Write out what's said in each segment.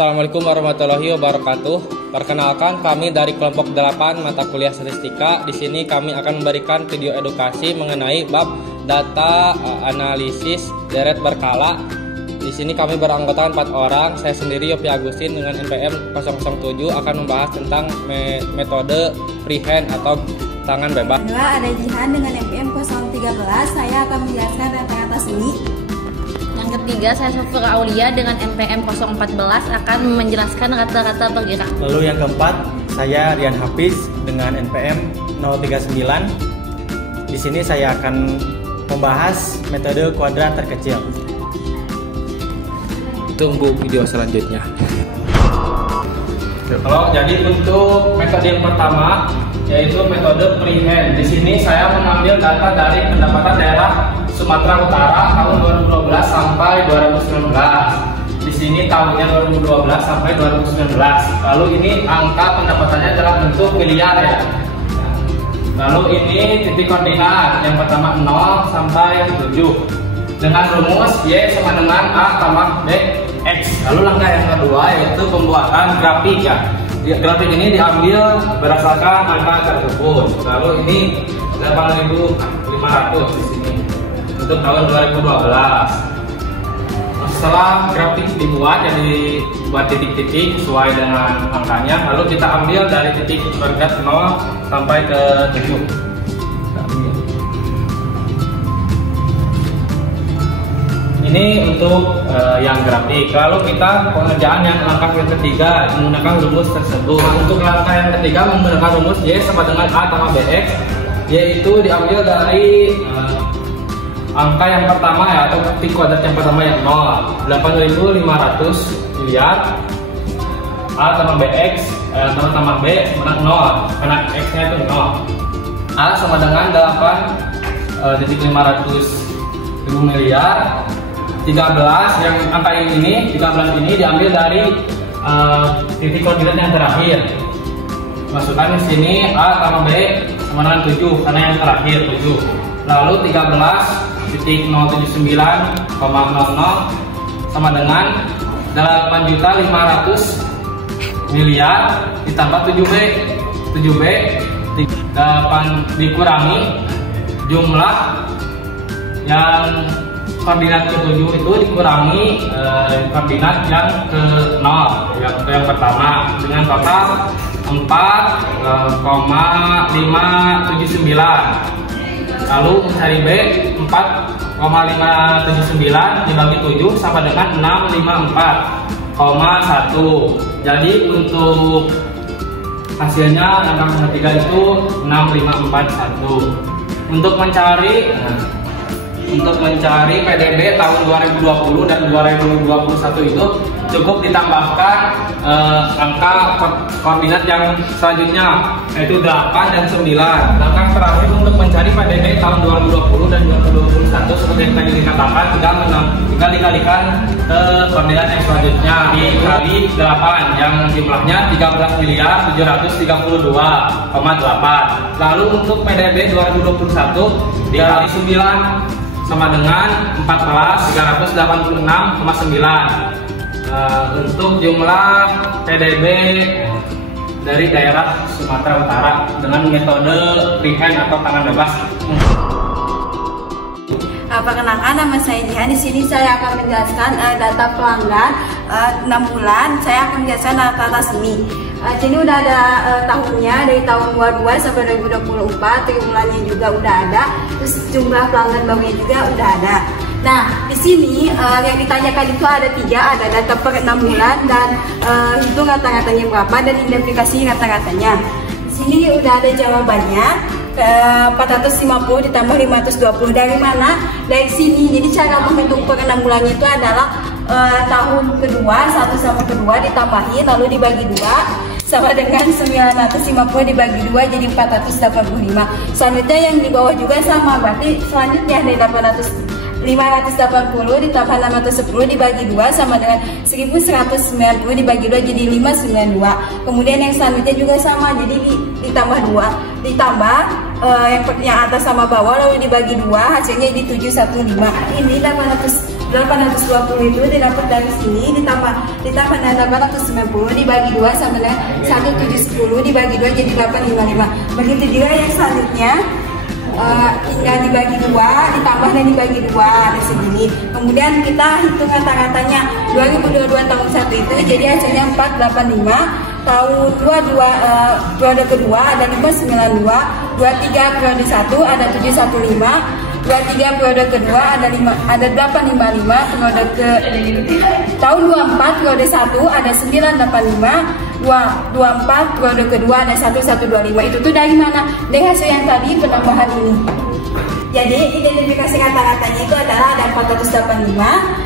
Assalamualaikum warahmatullahi wabarakatuh. Perkenalkan, kami dari kelompok 8 mata kuliah statistika. Di sini kami akan memberikan video edukasi mengenai bab data analisis deret berkala. Di sini kami beranggotakan 4 orang. Saya sendiri Yopi Agustin dengan NPM 007 akan membahas tentang metode freehand atau tangan bebas. Kedua ada Jihan dengan NPM 013. Saya akan menjelaskan rata-rata seni. Yang ketiga, saya Sofira Aulia dengan NPM 014 akan menjelaskan rata-rata bergerak. Lalu yang keempat, saya Rian Hafiz dengan NPM 039. Di sini saya akan membahas metode kuadran terkecil. Tunggu video selanjutnya. Jadi untuk metode yang pertama yaitu metode freehand. Di sini saya mengambil data dari pendapatan daerah Sumatera Utara tahun 2012 sampai 2019. Di sini tahunnya 2012 sampai 2019. Lalu ini angka pendapatannya dalam bentuk miliar ya. Lalu ini titik koordinat yang pertama 0 sampai 7 dengan rumus Y sama dengan A tambah B X. Lalu langkah yang kedua yaitu pembuatan grafik ya. Grafik ini diambil berdasarkan angka tersebut. Lalu ini 8.500 di sini untuk tahun 2012. Setelah grafik dibuat, jadi buat titik-titik sesuai dengan angkanya. Lalu kita ambil dari titik koordinat 0 sampai ke 7. Ini untuk yang grafik. Lalu kita pengerjaan yang langkah yang ketiga menggunakan rumus tersebut. Untuk langkah yang ketiga menggunakan rumus Y sama dengan A tambah BX, yaitu diambil dari angka yang pertama ya, atau titik kuadrat yang pertama yang 0, 8.500 miliar. A tambah BX tambah B sama dengan 0, karena X nya itu 0. A sama dengan 8.500.000 miliar. 13 yang angka ini 13 ini diambil dari titik koordinat yang terakhir. Masukkan di sini A tambah B sama dengan 7 karena yang terakhir 7. Lalu 13.079,00 sama dengan 8.500 miliar ditambah 7B 8 dikurangi jumlah yang koordinat ke-7 itu dikurangi koordinat yang ke-0 yang pertama dengan total 4,579. Lalu mencari B 4,579 dibagi 7 sama dengan 654,1. Jadi untuk hasilnya angka ketiga itu 6541. Untuk mencari PDB tahun 2020 dan 2021 itu cukup ditambahkan angka koordinat yang selanjutnya yaitu 8 dan 9. Langkah terakhir untuk mencari PDB tahun 2020 dan 2021 seperti yang tadi dikatakan tinggal dikalikan ke koordinat yang selanjutnya dikali 8 yang jumlahnya 13.732,8. Lalu untuk PDB 2021 dikali 9 sama dengan 14.386,9. Untuk jumlah PDB dari daerah Sumatera Utara dengan metode freehand atau tangan bebas. Perkenalkan, nama saya Jihan. Di sini saya akan menjelaskan data pelanggan 6 bulan. Saya akan menjelaskan rata-rata semi. Sini udah ada tahunnya dari tahun 22 sampai 2024, triwulannya juga udah ada, terus jumlah pelanggan barunya juga udah ada. Nah, di sini yang ditanyakan itu ada 3, ada data per 6 bulan dan hitung rata-ratanya berapa dan identifikasi rata-ratanya. Di sini udah ada jawabannya. 450 ditambah 520 dari mana? Dari sini. Jadi cara menghitung per 6 bulannya itu adalah tahun kedua 1 sama kedua ditambahi lalu dibagi 2 sama dengan 950 dibagi 2 jadi 485. Selanjutnya yang di bawah juga sama, berarti selanjutnya dari 580 ditambah 610 dibagi 2 sama dengan 1190 dibagi 2 jadi 592. Kemudian yang selanjutnya juga sama, jadi ditambah 2 ditambah yang atas sama bawah lalu dibagi 2 hasilnya jadi 715. Ini 820 itu didapat dari sini ditambah 890 dibagi 2 sama dengan 1710 dibagi 2 jadi 855. Begitu juga yang selanjutnya tinggal dibagi 2 ditambah dan dibagi 2 ada segini. Kemudian kita hitung rata-ratanya 2022 tahun 1 itu jadi hasilnya 485. Tahun 22 periode kedua ada 592, 23 periode 1 ada 715, 23 periode kedua ada 855, periode ke tahun 24 periode 1 ada 985, 24 periode kedua ada 1125. Itu tuh dari mana? Dari hasil yang tadi penambahan ini. Jadi identifikasi rata-ratanya itu adalah ada 485,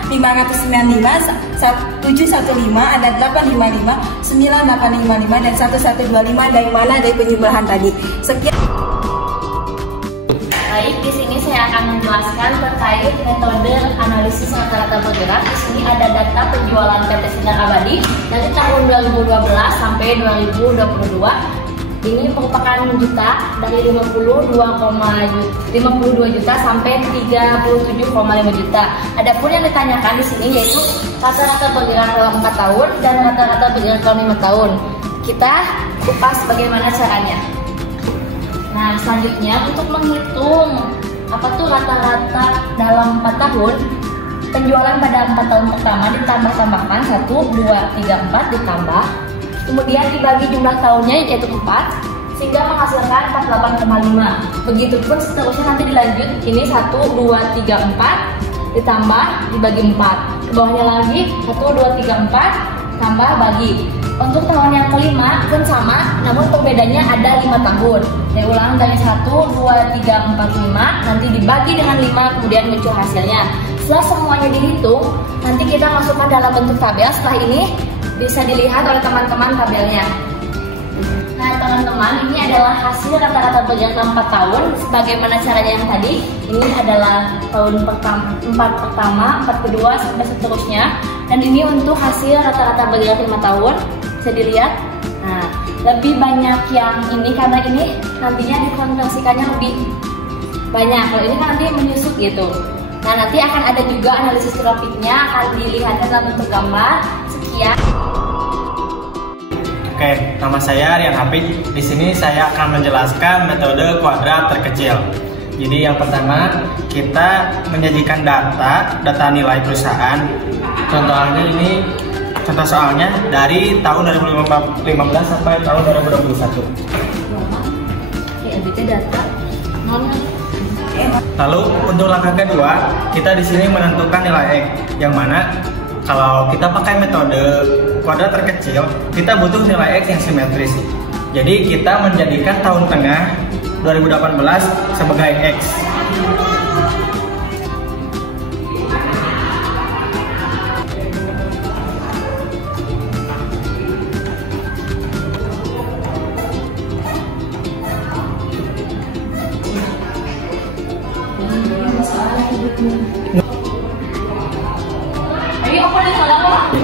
595, 715, ada 855, 9855 dan 1125. Dari mana? Dari penjumlahan tadi. Sekian. Baik, di sini saya akan menjelaskan terkait metode analisis rata-rata bergerak. Di sini ada data penjualan PT Sinar Abadi dari tahun 2012 sampai 2022. Ini merupakan juta dari 52 juta sampai 37,5 juta. Adapun yang ditanyakan di sini yaitu rata-rata bergerak dalam 4 tahun dan rata-rata bergerak dalam 5 tahun. Kita kupas bagaimana caranya. Nah, selanjutnya untuk menghitung apa tuh rata-rata dalam 4 tahun, penjualan pada 4 tahun pertama ditambah-tambahkan 1, 2, 3, 4 ditambah, kemudian dibagi jumlah tahunnya yaitu 4 sehingga menghasilkan 48,5. Begitupun seterusnya nanti dilanjut, ini 1, 2, 3, 4 ditambah dibagi 4. Ke bawahnya lagi 1, 2, 3, 4 tambah bagi. Untuk tahun yang kelima pun sama, namun perbedaannya ada 5 tahun. Saya ulang dari 1, 2, 3, 4, 5 nanti dibagi dengan 5 kemudian muncul hasilnya. Setelah semuanya dihitung, nanti kita masukkan dalam bentuk tabel. Setelah ini bisa dilihat oleh teman-teman tabelnya. Nah teman-teman, ini adalah hasil rata-rata bergerak dalam 4 tahun. Sebagaimana caranya yang tadi, ini adalah tahun 4 pertama, 4 kedua, sampai seterusnya. Dan ini untuk hasil rata-rata bergerak 5 tahun. Bisa dilihat. Nah, lebih banyak yang ini karena ini nantinya dikonversikannya lebih banyak. Kalau ini kan nanti menyusut gitu. Nah, nanti akan ada juga analisis grafiknya, akan dilihatnya dalam bentuk gambar. Sekian. Oke, nama saya Rian Hafid. Di sini saya akan menjelaskan metode kuadrat terkecil. Jadi yang pertama, kita menyajikan data nilai perusahaan. Contoh soalnya dari tahun 2015 sampai tahun 2021. Data. Lalu untuk langkah kedua, kita di sini menentukan nilai X, yang mana kalau kita pakai metode kuadrat terkecil, kita butuh nilai X yang simetris. Jadi kita menjadikan tahun tengah 2018 sebagai X.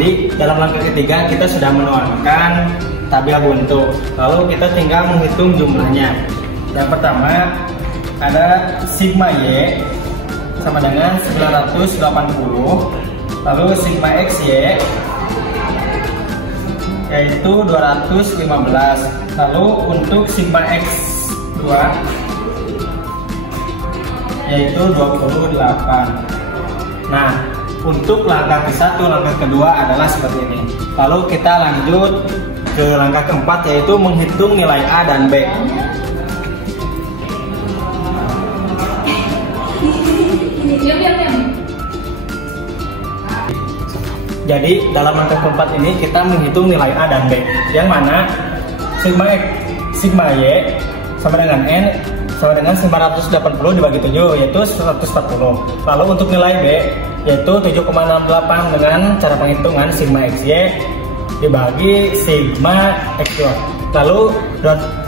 Jadi dalam langkah ketiga kita sudah menuangkan tabel buntu. Lalu kita tinggal menghitung jumlahnya. Yang pertama ada sigma Y sama dengan 980. Lalu sigma XY yaitu 215. Lalu untuk sigma X2 yaitu 28. Nah, untuk langkah ke-1, langkah kedua adalah seperti ini. Lalu kita lanjut ke langkah keempat yaitu menghitung nilai A dan B. Jadi dalam langkah keempat ini kita menghitung nilai A dan B, yang mana sigma Y sama dengan N sama dengan 980 dibagi 7 yaitu 140. Lalu untuk nilai B yaitu 7,68 dengan cara penghitungan sigma XY dibagi sigma XY. Lalu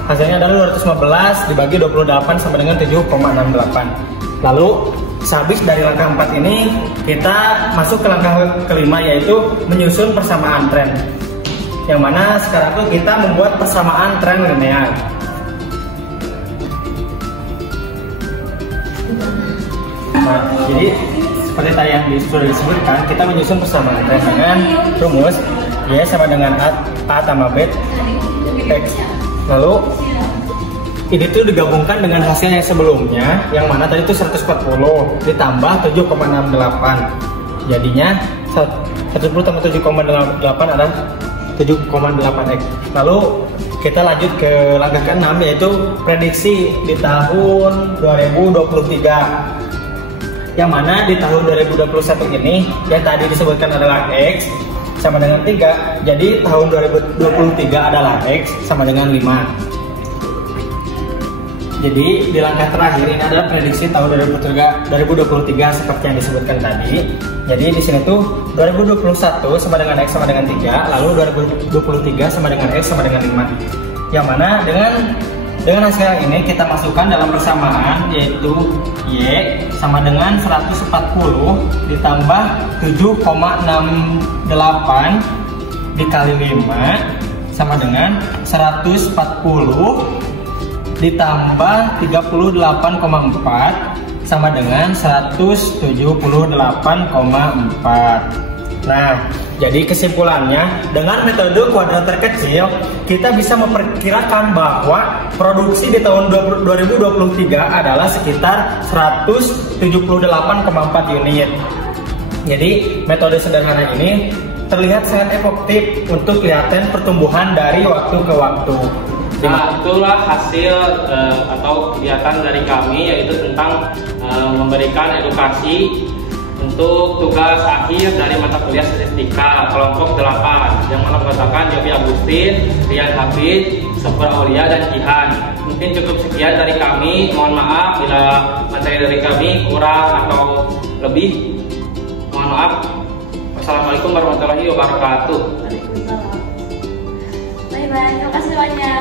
hasilnya adalah 215 dibagi 28 sama dengan 7,68. Lalu sehabis dari langkah 4 ini kita masuk ke langkah kelima, yaitu menyusun persamaan tren. Yang mana sekarang tuh kita membuat persamaan tren linear. Nah, jadi seperti tadi yang sudah disebutkan, kita menyusun persamaan tren dengan rumus Y sama dengan A tambah B X. Lalu ini tuh digabungkan dengan hasil yang sebelumnya, yang mana tadi itu 140 ditambah 7,68. Jadinya 110 tambah 7,8 adalah 7,8 X. Lalu kita lanjut ke langkah ke-6, yaitu prediksi di tahun 2023. Yang mana di tahun 2021 ini yang tadi disebutkan adalah X sama dengan 3. Jadi tahun 2023 adalah X sama dengan 5. Jadi di langkah terakhir ini adalah prediksi tahun 2023 seperti yang disebutkan tadi. Jadi di sini tuh 2021 sama dengan X sama dengan 3, lalu 2023 sama dengan X sama dengan 5. Yang mana dengan hasil ini kita masukkan dalam persamaan, yaitu Y sama dengan 140 ditambah 7,68 dikali 5 sama dengan 140 ditambah 38,4 sama dengan 178,4. Nah, jadi kesimpulannya, dengan metode kuadrat terkecil kita bisa memperkirakan bahwa produksi di tahun 2023 adalah sekitar 178,4 unit. Jadi metode sederhana ini terlihat sangat efektif untuk kelihatan pertumbuhan dari waktu ke waktu. Nah, itulah hasil atau kegiatan dari kami, yaitu tentang memberikan edukasi untuk tugas akhir dari mata kuliah statistika kelompok 8, yang mana mengatakan Yofi Agustin, Rian Habib, Sofra Aulia, dan Jihan. Mungkin cukup sekian dari kami. Mohon maaf bila materi dari kami kurang atau lebih. Mohon maaf. Wassalamualaikum warahmatullahi wabarakatuh. Waalaikumsalam. Bye bye. Terima kasih banyak.